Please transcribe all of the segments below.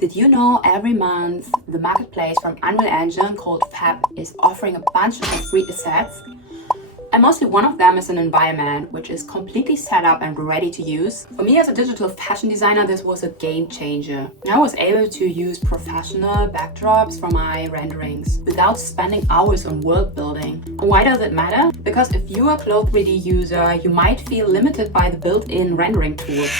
Did you know every month the marketplace from Unreal Engine called Fab is offering a bunch of free assets? And mostly one of them is an environment which is completely set up and ready to use. For me as a digital fashion designer, this was a game changer. I was able to use professional backdrops for my renderings without spending hours on world building. And why does it matter? Because if you're a CLO3D user, you might feel limited by the built-in rendering tools.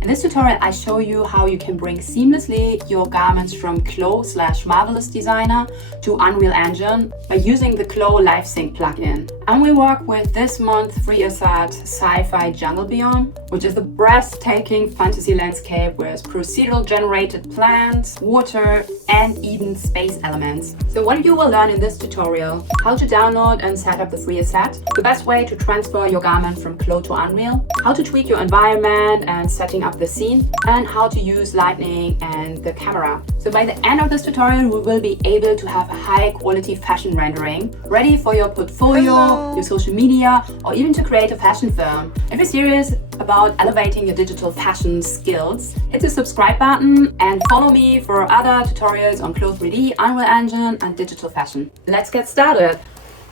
In this tutorial, I show you how you can bring seamlessly your garments from CLO/Marvelous Designer to Unreal Engine by using the CLO LiveSync plugin. And we work with this month's free asset Sci-Fi Jungle Biome, which is a breathtaking fantasy landscape with procedural generated plants, water, and even space elements. So what you will learn in this tutorial: how to download and set up the free asset, the best way to transfer your garment from CLO to Unreal, how to tweak your environment and setting up the scene, and how to use lighting and the camera. So by the end of this tutorial, we will be able to have a high quality fashion rendering ready for your portfolio, your social media, or even to create a fashion film. If you're serious about elevating your digital fashion skills, hit the subscribe button and follow me for other tutorials on CLO3D, Unreal Engine, and digital fashion. Let's get started.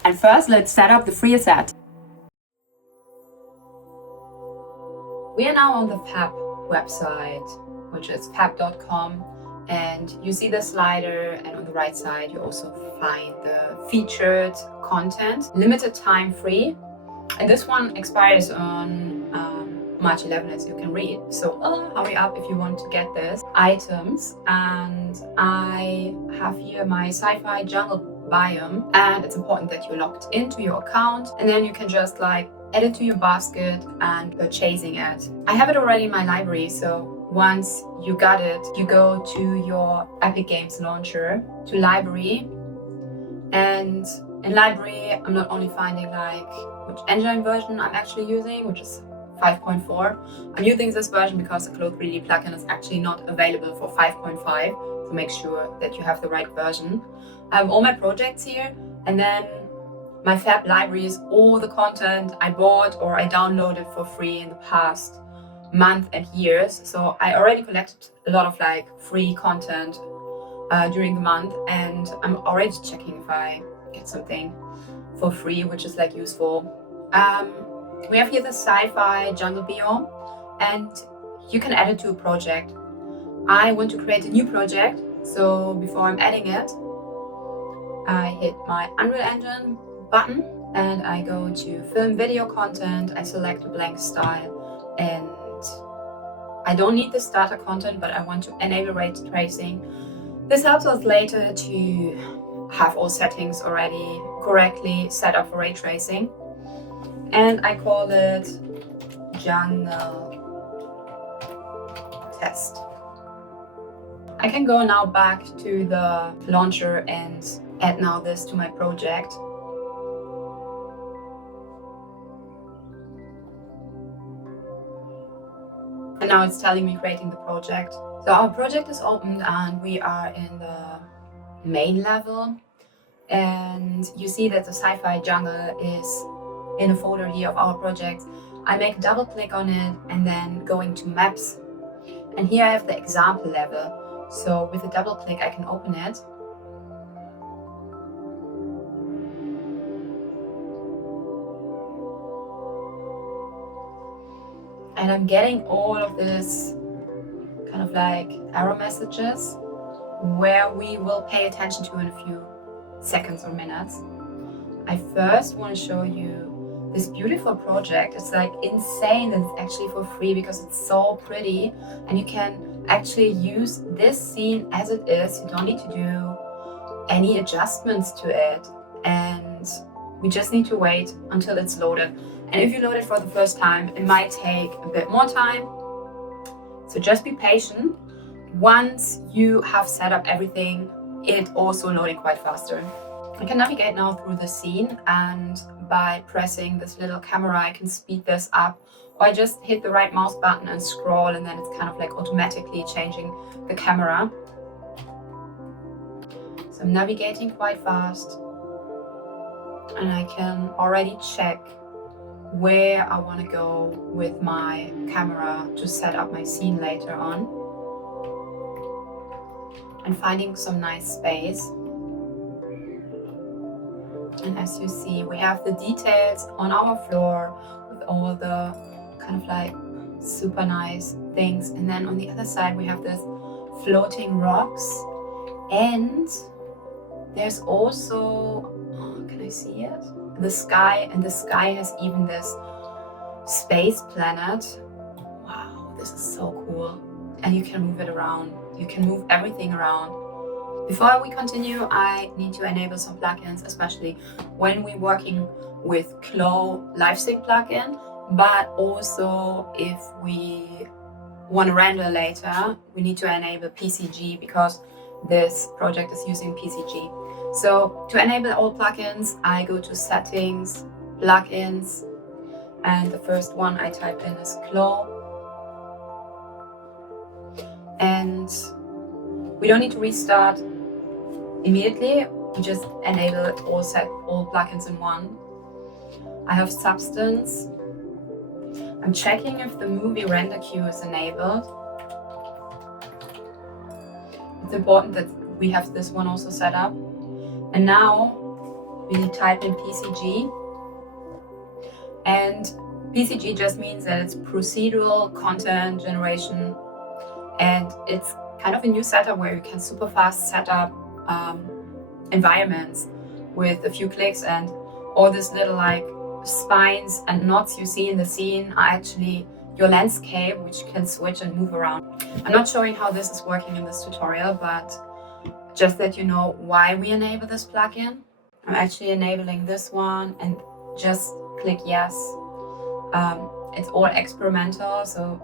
And first, let's set up the free asset. We are now on the Fab website, which is fab.com, and you see the slider, and on the right side you also find the featured content, limited time free, and this one expires on March 11th, as you can read. So hurry up if you want to get this items. And I have here my Sci-Fi Jungle Biome, and it's important that you're logged into your account, and then you can just add it to your basket and purchasing it. I have it already in my library, so once you got it, you go to your Epic Games launcher, to library, and in library I'm not only finding which engine version I'm actually using, which is 5.4. I'm using this version because the CLO3D plugin is actually not available for 5.5, so make sure that you have the right version. I have all my projects here, and then my Fab library is all the content I bought or I downloaded for free in the past month and years. So I already collected a lot of free content during the month, and I'm already checking if I get something for free, which is useful. We have here the Sci-Fi Jungle Biome, and you can add it to a project. I want to create a new project, so before I'm adding it, I hit my Unreal Engine button and I go to film video content. I select a blank style, and I don't need the starter content, but I want to enable ray tracing. This helps us later to have all settings already correctly set up for ray tracing, and I call it Jungle Test. I can go now back to the launcher and add now this to my project. And now it's telling me creating the project. So our project is opened and we are in the main level. And you see that the Sci-Fi Jungle is in a folder here of our project. I make a double click on it and then going to Maps. And here I have the example level. So with a double click I can open it. And I'm getting all of this kind of error messages where we will pay attention to in a few seconds or minutes. I first want to show you this beautiful project. It's insane that it's actually for free because it's so pretty, and you can actually use this scene as it is. You don't need to do any adjustments to it, and we just need to wait until it's loaded. And if you load it for the first time, it might take a bit more time. So just be patient. Once you have set up everything, it also loading quite faster. I can navigate now through the scene, and by pressing this little camera, I can speed this up, or I just hit the right mouse button and scroll, and then it's kind of automatically changing the camera. So I'm navigating quite fast, and I can already check where I want to go with my camera to set up my scene later on. and finding some nice space. And as you see, we have the details on our floor with all the kind of like super nice things. And then on the other side, we have this floating rocks. And there's also, can I see it? The sky, and the sky has even this space planet. Wow, this is so cool. And you can move it around. You can move everything around. Before we continue, I need to enable some plugins, especially when we're working with CLO LiveSync plugin, but also if we want to render later, we need to enable PCG because this project is using PCG. So to enable all plugins, I go to Settings, Plugins, and the first one I type in is CLO. And we don't need to restart immediately. We just enable all plugins in one. I have Substance. I'm checking if the movie render queue is enabled. It's important that we have this one also set up. And now we type in PCG. And PCG just means that it's procedural content generation. And it's kind of a new setup where you can super fast set up environments with a few clicks, and all these little like spines and knots you see in the scene are actually your landscape, which can switch and move around. I'm not showing how this is working in this tutorial, but just that you know why we enable this plugin. I'm actually enabling this one, and just click yes. It's all experimental, so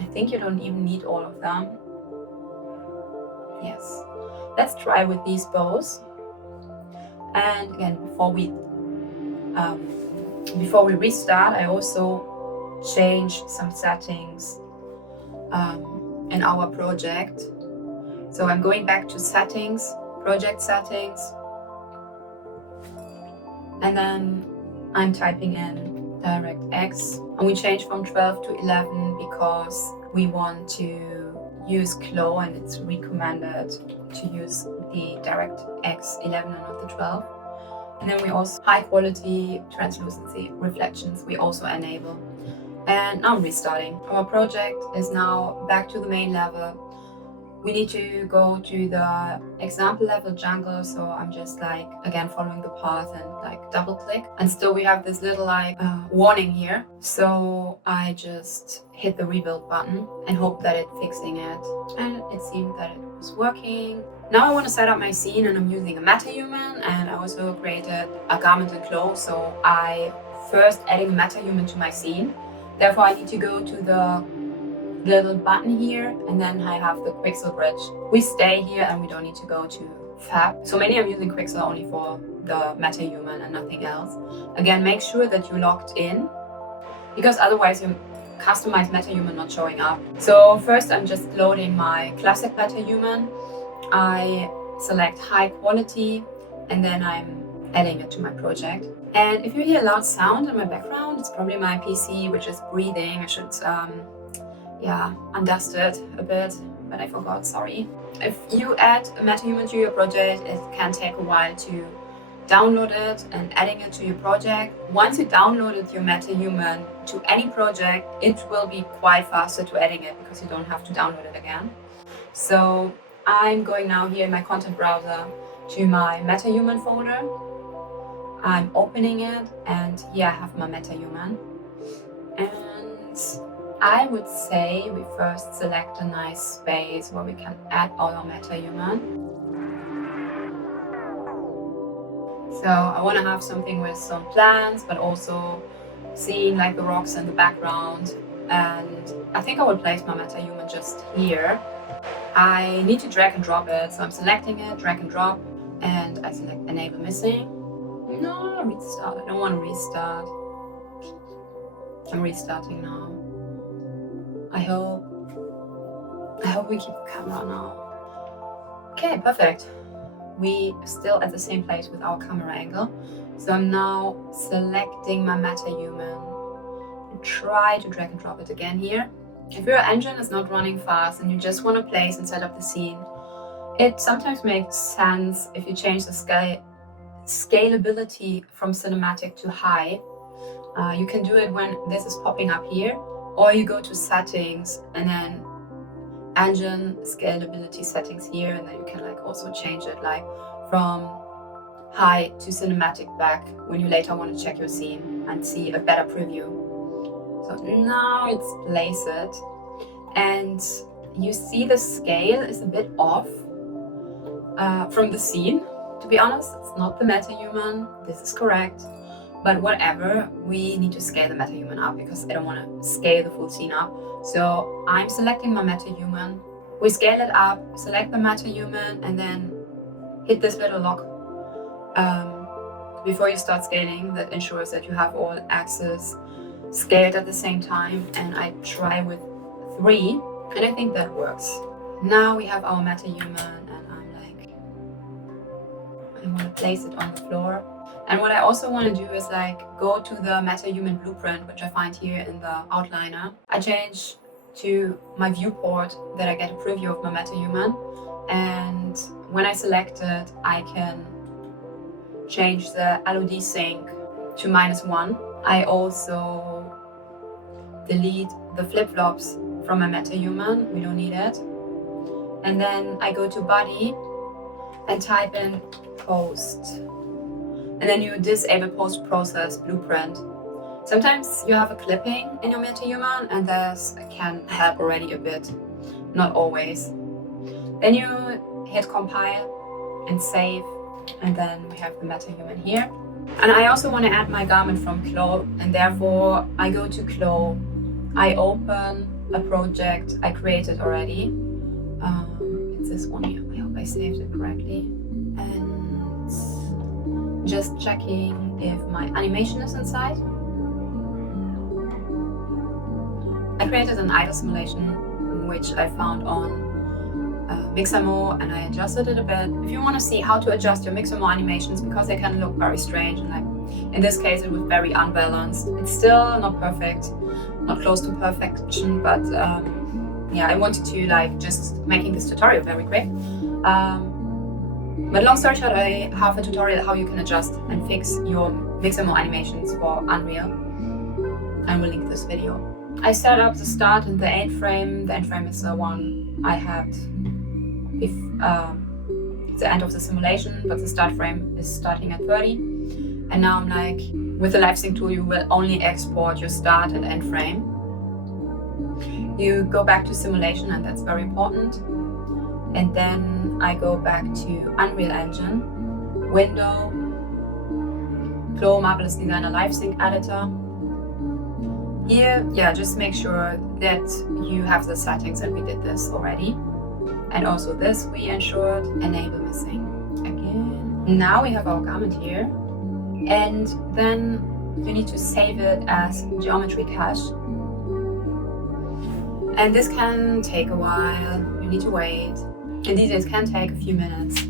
I think you don't even need all of them. Yes. Let's try with these bows. And again, before we restart, I also change some settings in our project. So I'm going back to Settings, Project Settings, and then I'm typing in DirectX, and we change from 12 to 11 because we want to use CLO, and it's recommended to use the DirectX 11 and not the 12. And then we also high quality translucency reflections we also enable. And now I'm restarting. Our project is now back to the main level. We need to go to the example level jungle, so I'm just like again following the path and like double click, and still we have this little like warning here. So I just hit the rebuild button and hope that it's fixing it, and it seemed that it was working. Now I want to set up my scene, and I'm using a metahuman, and I also created a garment and clothes. So I first adding a metahuman to my scene. Therefore I need to go to the little button here, and then I have the Quixel bridge. We stay here and we don't need to go to Fab. So mainly I'm using Quixel only for the metahuman and nothing else. Again, make sure that you're logged in, because otherwise your customized metahuman not showing up. So first I'm just loading my classic metahuman. I select high quality, and then I'm adding it to my project. And if you hear loud sound in my background, it's probably my PC which is breathing. I should undust it a bit, but I forgot, sorry. If you add a metahuman to your project, it can take a while to download it and adding it to your project. Once you downloaded your metahuman to any project, it will be quite faster to adding it because you don't have to download it again. So I'm going now here in my content browser to my metahuman folder. I'm opening it, and here I have my metahuman. And I would say we first select a nice space where we can add our metahuman. So I want to have something with some plants, but also seeing like the rocks in the background. And I think I will place my metahuman just here. I need to drag and drop it, so I'm selecting it, drag and drop, and I select enable missing. No, restart. I don't want to restart. I'm restarting now. I hope we keep the camera now. Okay, perfect. We still at the same place with our camera angle. So I'm now selecting my metahuman and try to drag and drop it again here. If your engine is not running fast and you just want to place and set up the scene, It sometimes makes sense if you change the scalability from cinematic to high. You can do it when this is popping up here, or you go to settings and then engine scalability settings here, and then you can like also change it like from high to cinematic back when you later want to check your scene and see a better preview. So now it's placed, and you see the scale is a bit off from the scene. To be honest, it's not the metahuman, this is correct. But whatever, we need to scale the metahuman up because I don't want to scale the full scene up. So I'm selecting my metahuman. We scale it up, select the metahuman, and then hit this little lock before you start scaling. That ensures that you have all axes scaled at the same time. And I try with 3, and I think that works. Now we have our metahuman, and I want to place it on the floor. And what I also want to do is like go to the metahuman blueprint, which I find here in the outliner. I change to my viewport that I get a preview of my metahuman. And when I select it, I can change the LOD sync to -1. I also delete the flip-flops from my metahuman. We don't need it. And then I go to body and type in post. And then you disable post-process blueprint. Sometimes you have a clipping in your metahuman, and this can help already a bit, not always. Then you hit compile and save, and then we have the metahuman here. And I also want to add my garment from CLO, and therefore I go to CLO. I open a project I created already. It's this one here. I hope I saved it correctly. And just checking if my animation is inside. I created an idle simulation, which I found on Mixamo, and I adjusted it a bit. If you want to see how to adjust your Mixamo animations, because they can look very strange, and like in this case it was very unbalanced. It's still not perfect, not close to perfection, but yeah, I wanted to like just making this tutorial very quick. But long story short, I have a tutorial how you can adjust and fix your Mixamo animations for Unreal. I will link this video. I set up the start and the end frame. The end frame is the one I had the end of the simulation, but the start frame is starting at 30. And now I'm like, with the live sync tool, you will only export your start and end frame. You go back to simulation, and that's very important. And then I go back to Unreal Engine, Window, CLO Marvelous Designer Live Sync Editor. Here, yeah, just make sure that you have the settings, and we did this already. And also this we ensured, enable missing again. Now we have our garment here, and then you need to save it as geometry cache. And this can take a while, you need to wait. And these can take a few minutes.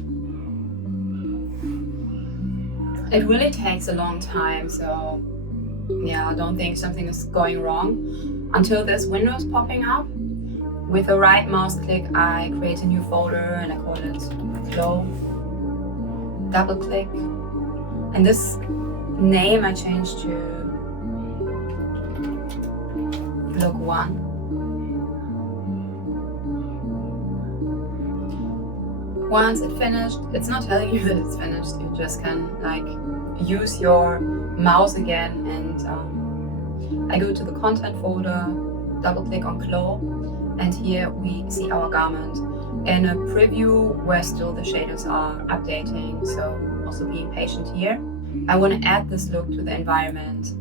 It really takes a long time, so yeah, I don't think something is going wrong until this window is popping up. With the right mouse click, I create a new folder and I call it CLO. Double click, and this name I changed to Look 1. Once it's finished, it's not telling you that it's finished. You just can like use your mouse again, and I go to the content folder, double click on CLO, and here we see our garment in a preview where still the shaders are updating, so also being patient here. I want to add this look to the environment,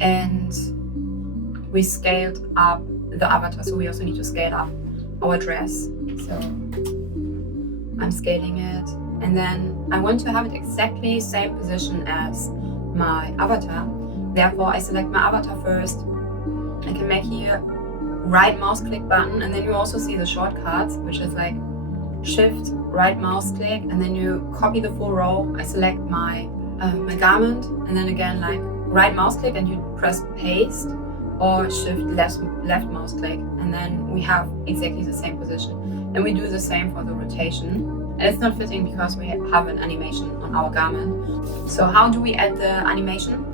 and we scaled up the avatar, so we also need to scale up our dress. So I'm scaling it, and then I want to have it exactly same position as my avatar. Therefore, I select my avatar first. I can make here right mouse click button, and then you also see the shortcuts, which is like shift right mouse click, and then you copy the full row. I select my my garment, and then again like right mouse click and you press paste, or shift left mouse click, and then we have exactly the same position. And we do the same for the rotation. And it's not fitting because we have an animation on our garment. So how do we add the animation?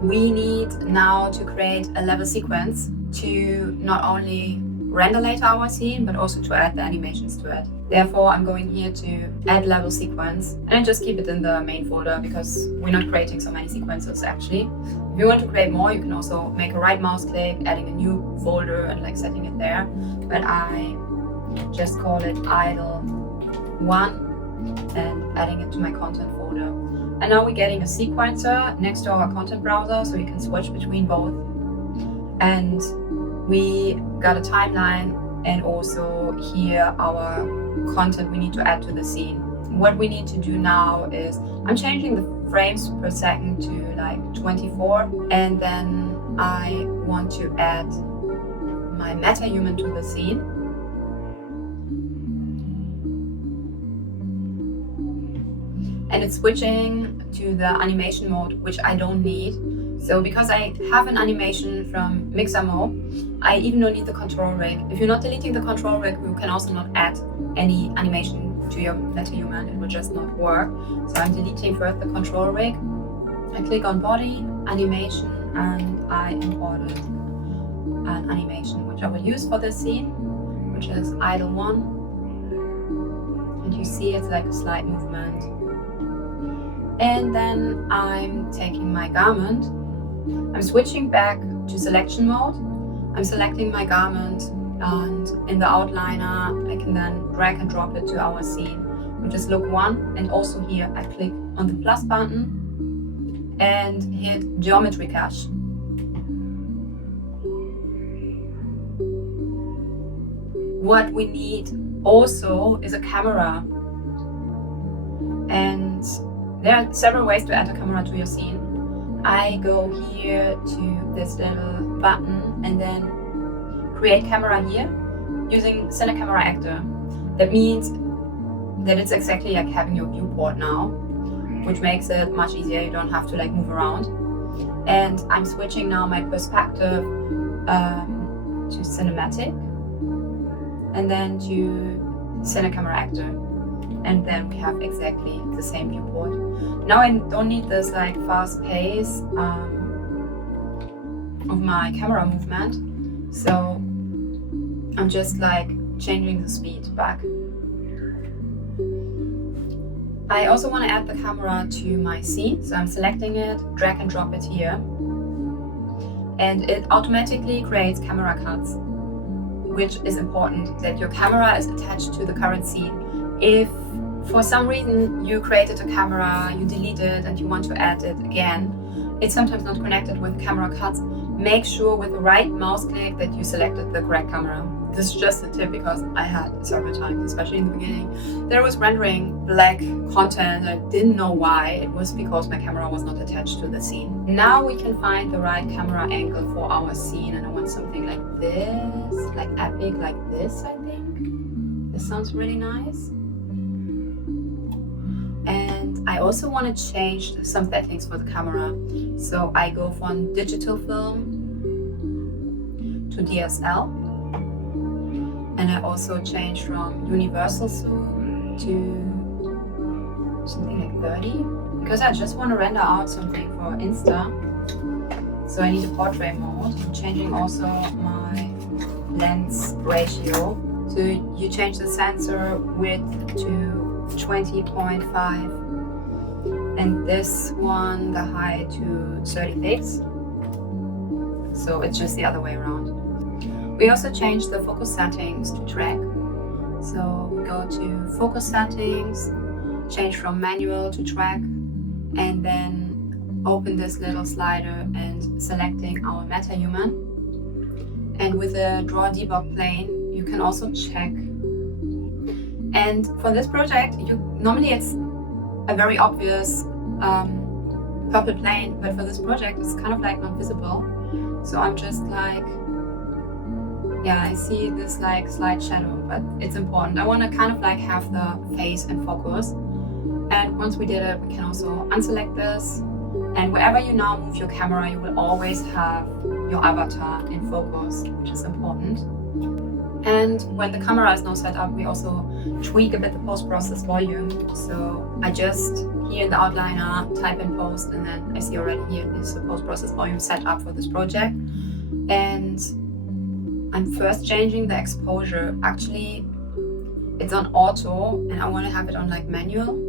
We need now to create a level sequence to not only render later our scene, but also to add the animations to it. Therefore, I'm going here to add level sequence, and I just keep it in the main folder because we're not creating so many sequences actually. If you want to create more, you can also make a right mouse click, adding a new folder and like setting it there. But I just call it idle 1 and adding it to my content folder. And now we're getting a sequencer next to our content browser, so you can switch between both. And we got a timeline and also here our content we need to add to the scene. What we need to do now is I'm changing the frames per second to like 24, and then I want to add my metahuman to the scene. And it's switching to the animation mode, which I don't need. So because I have an animation from mixer mode, I even don't need the control rig. If you're not deleting the control rig, you can also not add any animation to your metahuman. It will just not work. So I'm deleting first the control rig. I click on body, animation, and I imported an animation which I will use for this scene, which is idle 1. And you see it's like a slight movement. And then I'm taking my garment. I'm switching back to selection mode. I'm selecting my garment, and in the outliner I can then drag and drop it to our scene, which is look 1. And also here I click on the plus button and hit geometry cache. What we need also is a camera, and there are several ways to add a camera to your scene. I go here to this little button and then create camera here using Cine Camera Actor. That means that it's exactly like having your viewport now, which makes it much easier. You don't have to like move around. And I'm switching now my perspective to cinematic and then to Cine Camera Actor. And then we have exactly the same viewport. Now I don't need this like fast pace of my camera movement, so I'm just like changing the speed back. I also want to add the camera to my scene, so I'm selecting it, drag and drop it here, and it automatically creates camera cuts, which is important that your camera is attached to the current scene. If for some reason you created a camera, you delete it and you want to add it again, it's sometimes not connected with camera cuts. Make sure with the right mouse click that you selected the correct camera. This is just a tip because I had several times, especially in the beginning, that I was rendering black content. I didn't know why. It was because my camera was not attached to the scene. Now we can find the right camera angle for our scene, and I want something like this, like epic, like this, I think. This sounds really nice. And I also want to change some settings for the camera. So I go from digital film to DSL. And I also change from universal zoom to something like 30. Because I just want to render out something for Insta. So I need a portrait mode. I'm changing also my lens ratio. So you change the sensor width to 20.5 and this one the height to 36, so it's just the other way around. We also changed the focus settings to track, so we go to focus settings, change from manual to track, and then open this little slider and selecting our metahuman. And with the draw debug plane you can also check. And for this project, normally it's a very obvious purple plane, but for this project it's kind of like not visible. So I'm just like, yeah, I see this like slight shadow, but it's important. I want to kind of like have the face in focus. And once we did it, we can also unselect this. And wherever you now move your camera, you will always have your avatar in focus, which is important. And when the camera is now set up, we also tweak a bit the post-process volume. So I just here in the outliner type in post, and then I see already here is the post-process volume set up for this project. And I'm first changing the exposure. Actually, it's on auto, and I want to have it on like manual.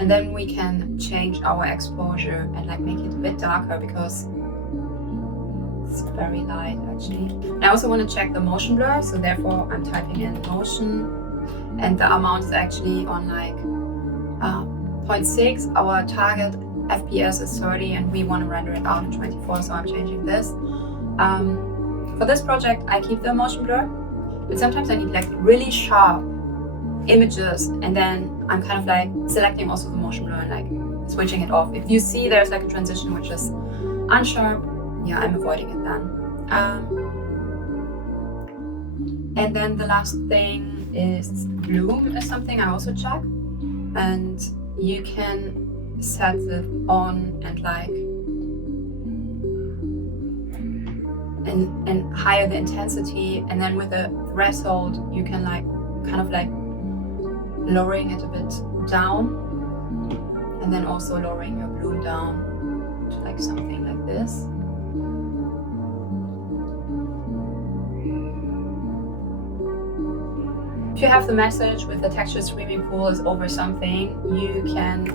And then we can change our exposure and like make it a bit darker because it's very light actually. I also want to check the motion blur, so therefore I'm typing in motion, and the amount is actually on like 0.6. Our target FPS is 30 and we want to render it out in 24, so I'm changing this. For this project I keep the motion blur, but sometimes I need like really sharp images, and then I'm kind of like selecting also the motion blur and like switching it off. If you see there's like a transition which is unsharp, yeah, I'm avoiding it then. And then the last thing is bloom is something I also check, and you can set it on and like and higher the intensity, and then with the threshold you can like kind of like lowering it a bit down, and then also lowering your bloom down to like something like this. If you have the message with the texture swimming pool is over something, you can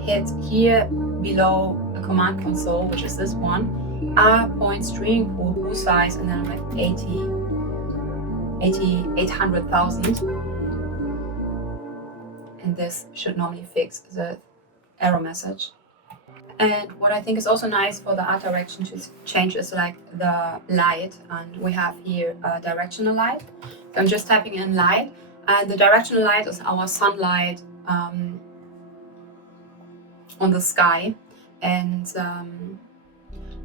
hit here below the command console, which is this one, point streaming pool size, and then like 800,000. And this should normally fix the error message. And what I think is also nice for the art direction to change is like the light, and we have here a directional light. So I'm just typing in light, and the directional light is our sunlight on the sky. And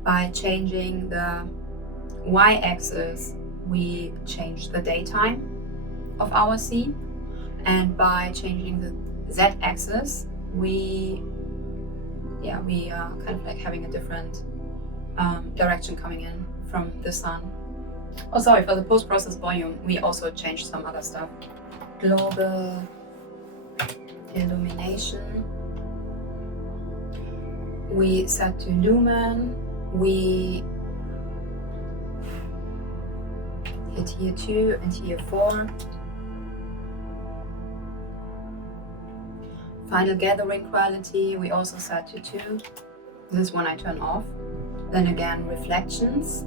by changing the y-axis, we change the daytime of our scene, and by changing the z-axis, we are kind of like having a different direction coming in from the sun. Oh, sorry, for the post-process volume, we also changed some other stuff. Global illumination. We set to lumen. We hit here 2 and here 4. Final gathering quality, we also set to 2. This one I turn off. Then again, reflections.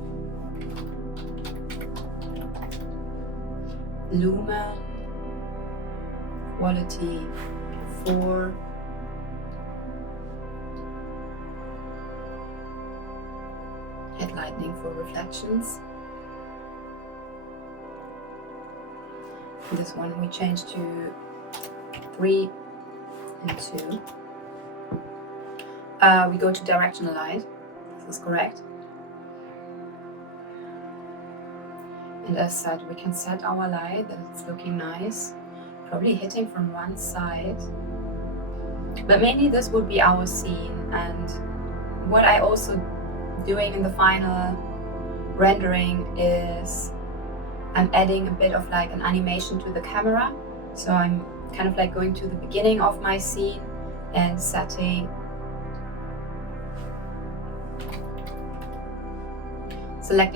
Lumen, quality 4. Headlighting for reflections. This one we changed to 3 and 2. We go to directional light. This is correct. And as said, we can set our light that it's looking nice, probably hitting from one side. But mainly this would be our scene. And what I also doing in the final rendering is I'm adding a bit of like an animation to the camera. So I'm kind of like going to the beginning of my scene and selecting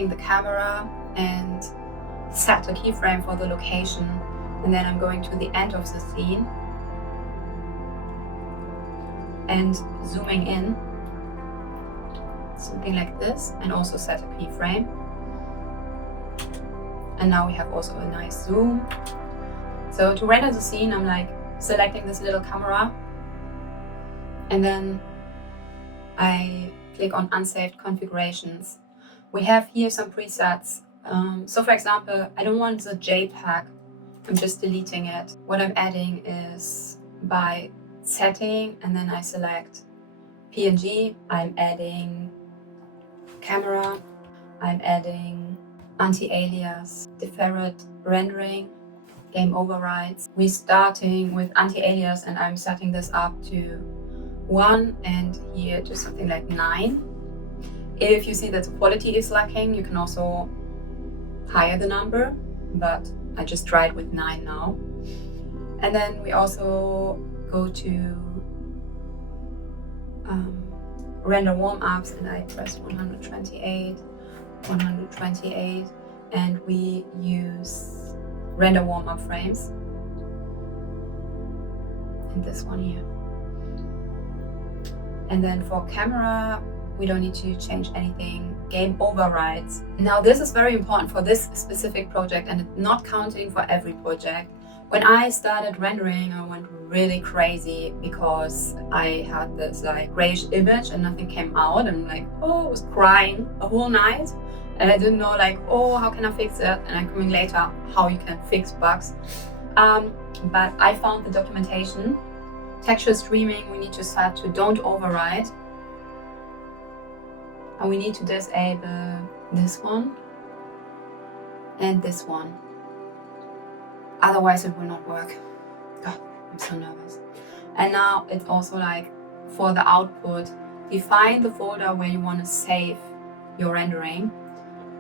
the camera and set a keyframe for the location, and then I'm going to the end of the scene and zooming in, something like this, and also set a keyframe. And now we have also a nice zoom. So to render the scene, I'm like selecting this little camera, and then I click on unsaved configurations. We have here some presets. So for example, I don't want the JPEG, I'm just deleting it. What I'm adding is by setting, and then I select PNG, I'm adding camera, I'm adding anti-alias, deferred rendering, game overrides. We're starting with anti-alias, and I'm setting this up to 1 and here to something like 9. If you see that the quality is lacking, you can also higher the number, but I just tried with 9 now. And then we also go to render warm-ups, and I press 128, and we use render warm-up frames. And this one here. And then for camera, we don't need to change anything. Game overrides. Now this is very important for this specific project, and it's not counting for every project. When I started rendering, I went really crazy because I had this like grayish image and nothing came out. And I'm like, oh, I was crying a whole night. And I didn't know like, oh, how can I fix it? And I'm coming later how you can fix bugs. But I found the documentation. Texture streaming, we need to set to don't override. And we need to disable this one and this one. Otherwise it will not work. God, I'm so nervous. And now it's also like for the output, define the folder where you want to save your rendering.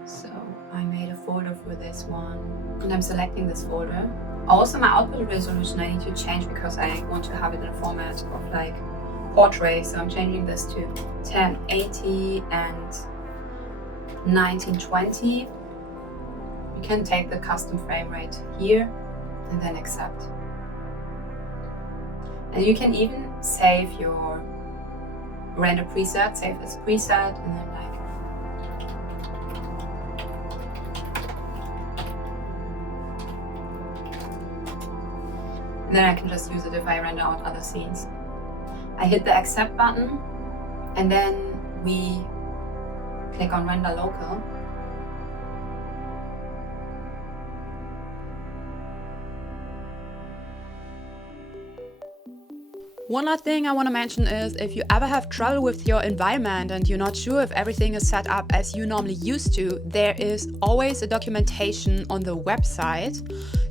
So I made a folder for this one and I'm selecting this folder. Also my output resolution I need to change because I want to have it in a format of like portrait. So I'm changing this to 1080 and 1920. You can take the custom frame rate here and then accept. And you can even save your render preset, save this preset, and then like and then I can just use it if I render out other scenes. I hit the accept button and then we click on render local. One last thing I want to mention is if you ever have trouble with your environment and you're not sure if everything is set up as you normally used to, there is always a documentation on the website.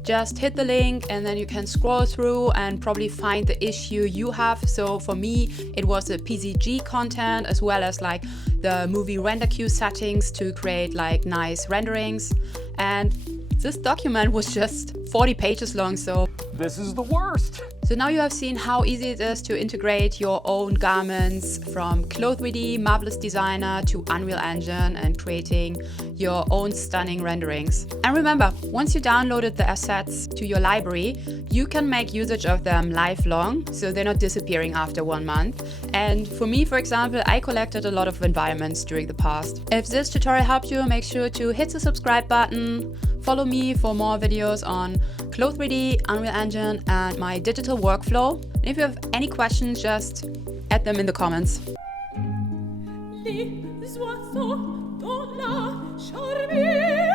Just hit the link and then you can scroll through and probably find the issue you have. So for me, it was the PCG content as well as like the movie render queue settings to create like nice renderings. And this document was just 40 pages long, so this is the worst. So now you have seen how easy it is to integrate your own garments from CLO3D, Marvelous Designer to Unreal Engine and creating your own stunning renderings. And remember, once you downloaded the assets to your library, you can make usage of them lifelong, so they're not disappearing after 1 month. And for me, for example, I collected a lot of environments during the past. If this tutorial helped you, make sure to hit the subscribe button, follow me for more videos on CLO3D, Unreal Engine and my digital workflow. And if you have any questions, just add them in the comments. Les oiseaux dans la charmille,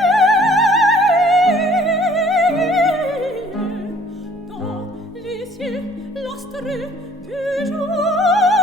dans les cieux l'astre du jour.